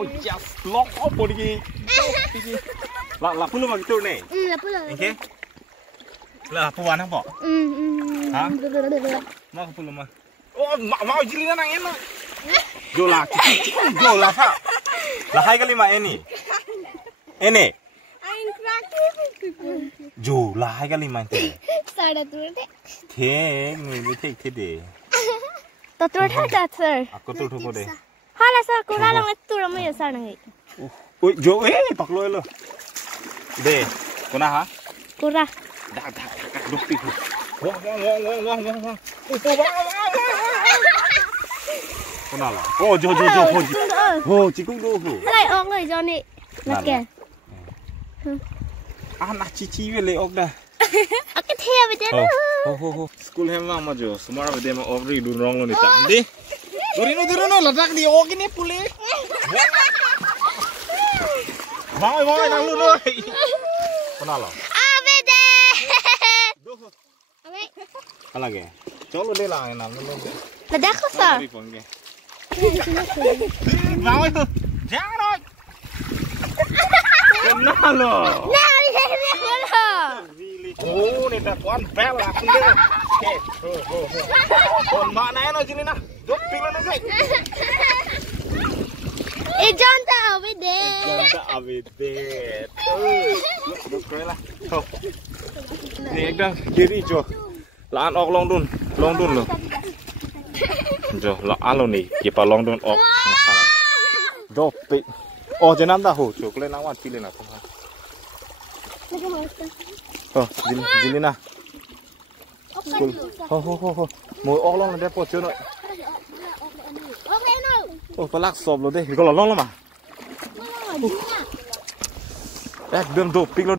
Oh yes, lock up lagi. Lah puluh bagi tu ni. Lah puluh. Okey. Lah puan apa? Ha? Mau puluh mah. Oh, mau jilina nang enak. Jola, jola sa. Lah hai kali mak ini. Ini. Ain praktis. Jola hai kali mak tu. Sada tu deh. Theng, ni thek deh. To tu dah sir. Aku tu thuk deh. Hala sir, kurang lang itu ramai ya sir nangai. Oi, jo paklo lo. Deh, kena ha? Kurang. Dah, duk pi. Wong. Kena lah. Oh, jo. Oh, cikung do. Lai ong ngai jo ni. Nak ke? Nak cici le ok dah. Aku thea betul. Oh. School hem mah jo. Semua bede mah overi du rong lo ni tak. Di. Durino ladak di ok ni pule. Mau nang lu noi. Kena lah. Abede. Duh. Abe. Alage. Cholo le la nang lu. Ladak ko sir. Mau itu. Jangan rồi. Kena lo. Nah, ni ko. Oh, ni dah tuan bel lah aku ni. Oh, mak nai no sini nah. Duk pilo ni guys. Jonta abede. Jonta abede. Duk koi lah. Ni dah kiri jo. Laan ok long dun lo. Jo, la alo ni. Kipa long dun ok. Duk pi. Oh, jenam dah ho. Jo, kau nak wan pilih nak. Oh, jili na. School. Ho. Moi ok long dia po chio noi. Okay no. Oh, palak sob lo deh. Kalau long lo mah. Ek dem do pik lo.